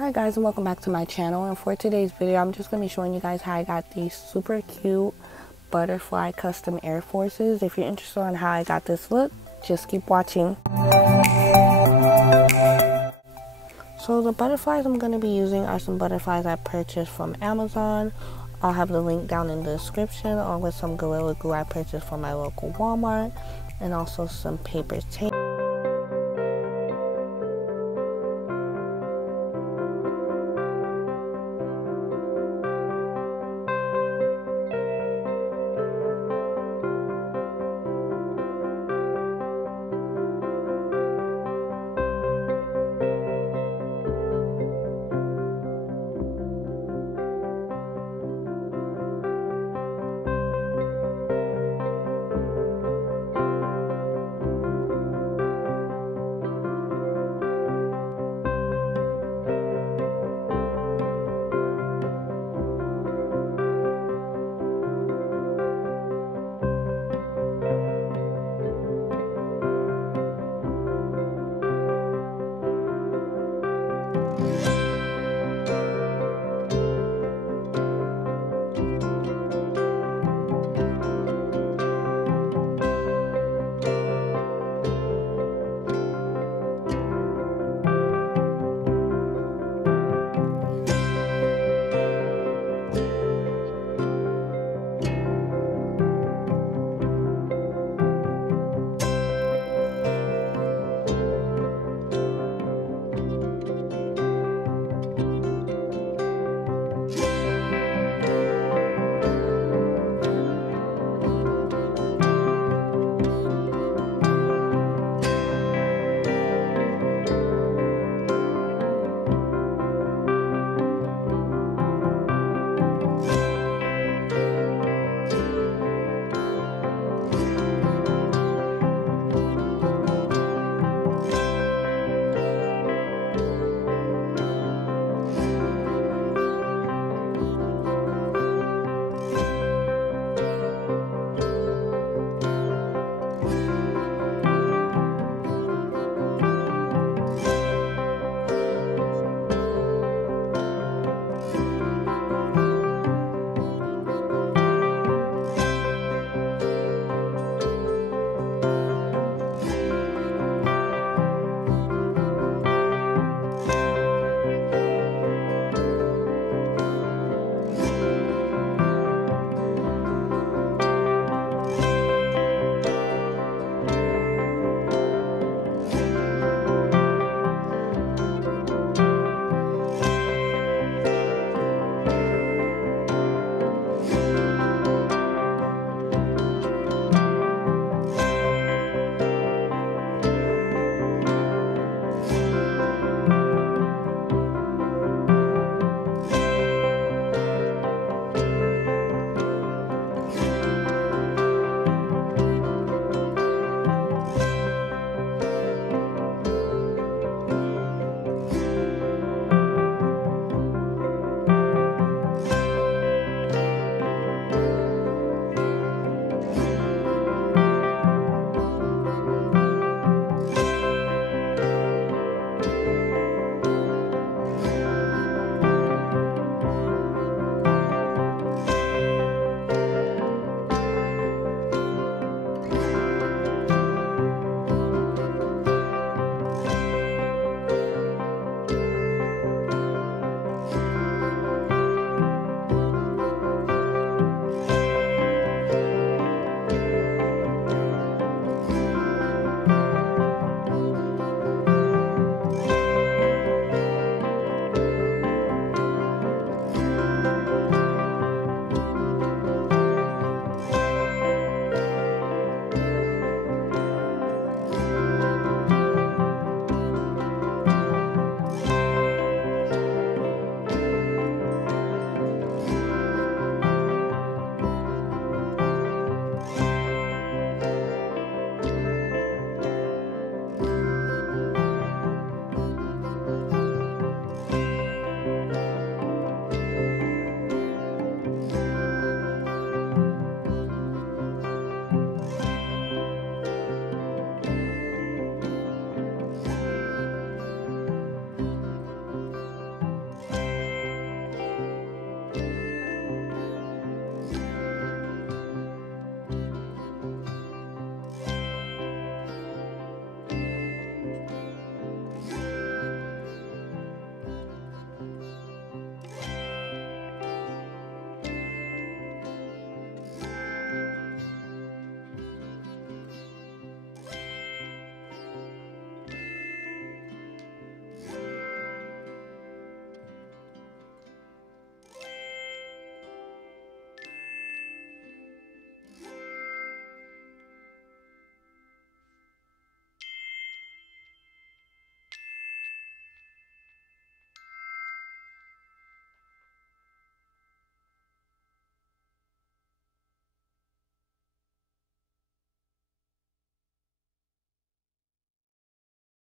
Hi guys, and welcome back to my channel. And for today's video, I'm just going to be showing you guys how I got these super cute butterfly custom Air Forces. If you're interested on how I got this look, just keep watching. So the butterflies I'm going to be using are some butterflies I purchased from Amazon. I'll have the link down in the description, along with some Gorilla Glue I purchased from my local Walmart, and also some paper tape.